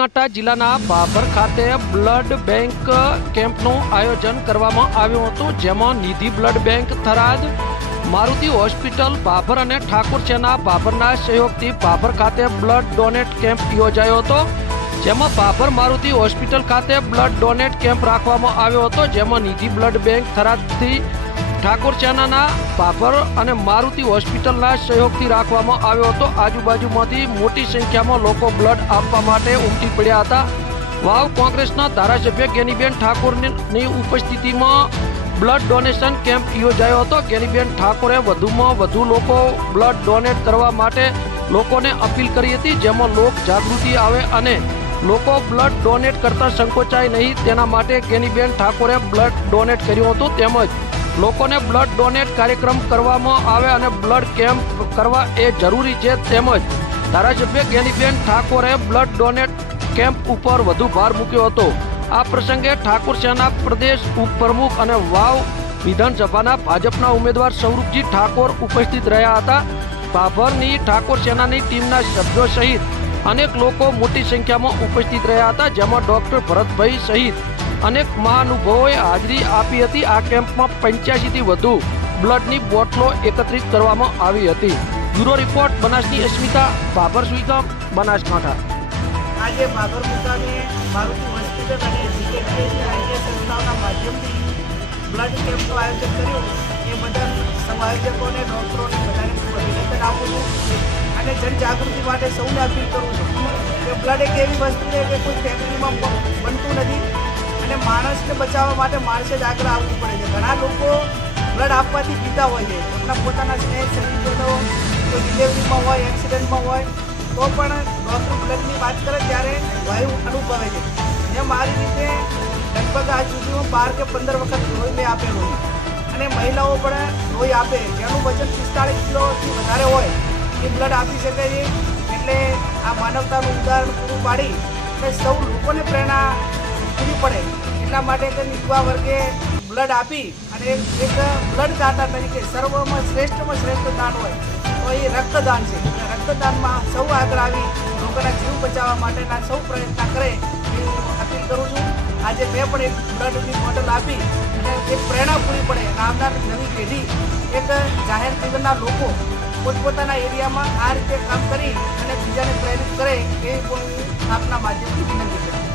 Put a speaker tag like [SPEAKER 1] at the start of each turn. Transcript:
[SPEAKER 1] બનાસકાંઠા જિલ્લાના બાબર ખાતે blood bank કેમ્પનું આયોજન કરવામાં આવ્યું હતું, જેમાં Nidhi blood bank, Tharad, Maruti hospital, Babar અને ઠાકોર સેના બાબરના સહયોગથી બાબર ખાતે બ્લડ ડોનેટ કેમ્પ યોજાયો હતો. જેમાં બાબર મારુતિ હોસ્પિટલ ખાતે બ્લડ ડોનેટ કેમ્પ રાખવામાં આવ્યો હતો, જેમાં નિધિ બ્લડ બેંક, થરાદથી ઠાકોર સેનાના બાબર અને મારુતિ હોસ્પિટલના સહયોગથી રાખવામાં આવ્યો હતો. આજુબાજુમાંથી મોટી સંખ્યામાં લોકો બ્લડ આપવા માટે ઉમટી પડ્યા હતા. વાવ કોંગ્રેસના ધારાસભ્ય ગેનીબેન ઠાકોરની ઉપસ્થિતિમાં બ્લડ ડોનેશન કેમ્પ યોજાયો હતો. ગેનીબેન ઠાકોરે વધુમાં વધુ લોકો બ્લડ ડોનેટ કરવા માટે લોકોને અપીલ કરી હતી, જેમાં લોક જાગૃતિ આવે અને લોકો બ્લડ ડોનેટ કરતા સંકોચાય નહીં. તેના માટે ગેનીબેન ઠાકોરે બ્લડ ડોનેટ કર્યું હતું. તેમજ લોકોને બ્લડ ડોનેટ કાર્યક્રમ કરવામાં આવે અને બ્લડ કેમ્પ કરવા એ જરૂરી છે તેમજ ધારાસભ્ય ગેનીબેન ઠાકોરે બ્લડ ડોનેટ કેમ્પ ઉપર વધુ ભાર મૂક્યો હતો. આ પ્રસંગે ઠાકોર સેના પ્રદેશ ઉપપ્રમુખ અને વાવ વિધાનસભાના ભાજપના ઉમેદવાર સૌરભજી ઠાકોર ઉપસ્થિત રહ્યા હતા. બાભરની ઠાકોર સેનાની ટીમના સભ્યો સહિત અનેક લોકો મોટી સંખ્યામાં ઉપસ્થિત રહ્યા હતા, જેમાં ડોક્ટર ભરતભાઈ સહિત અનેક મહાનુભાવોએ હાજરી આપી હતી. આ કેમ્પમાં પંચ્યાસીથી વધુ બ્લડની બોટલો એકત્રિત કરવામાં આવી હતી. બ્યુરો રિપોર્ટ, બનાસની અસ્મિતા, બાબર સુઈગામ, બનાસકાંઠા.
[SPEAKER 2] આજે મુકામે મારુતિ હોસ્પિટલ અને જીકેપીએસની સંસ્થાઓના માધ્યમથી બ્લડ કેમ્પનું આયોજન કર્યું. એ બદલ સમાયોજકોને, ડૉક્ટરોને બધાને ખૂબ અભિનંદન આપું છું. અને જનજાગૃતિ માટે સૌને અપીલ કરું છું કે બ્લડ એક એવી વસ્તુ છે કે કોઈ ફેમિલીમાં બનતું નથી. અને માણસને બચાવવા માટે માણસે જ આગળ આવવું પડે છે. ઘણા લોકો બ્લડ આપવાથી પીતા હોય છે. એમના પોતાના સ્નેહ કોઈ ડિલિવરીમાં હોય, એક્સિડન્ટમાં હોય, તો પણ ડોક્ટર બ્લડની વાત કરે ત્યારે ભય અનુભવે છે. મેં મારી રીતે લગભગ આજ સુધીમાં બાર કે પંદર વખત લોહી મેં આપેલું અને મહિલાઓ પણ લોહી આપે જેનું વજન પિસ્તાળીસ કિલોથી વધારે હોય, એ બ્લડ આપી શકે છે. એટલે આ માનવતાનું ઉદાહરણ પૂરું પાડી અને સૌ લોકોને પ્રેરણા પૂરી પડે. એટલા માટે તે યુવા વર્ગે બ્લડ આપી અને એક બ્લડ દાતા તરીકે સર્વમાં શ્રેષ્ઠમાં શ્રેષ્ઠ દાન હોય, તો એ રક્તદાન છે. અને રક્તદાનમાં સૌ આગળ આવી લોકોના જીવ બચાવવા માટેના સૌ પ્રયત્ન કરે એ અપીલ કરું છું. આજે મેં પણ એક બ્લડની બોટલ આપી અને એક પ્રેરણા પૂરી પડે. આવનાર નવી પેઢી એક જાહેર જીવનના લોકો પોતપોતાના એરિયામાં આ રીતે કામ કરી અને બીજાને પ્રેરિત કરે એ પણ આપના માધ્યમથી વિનંતી કરું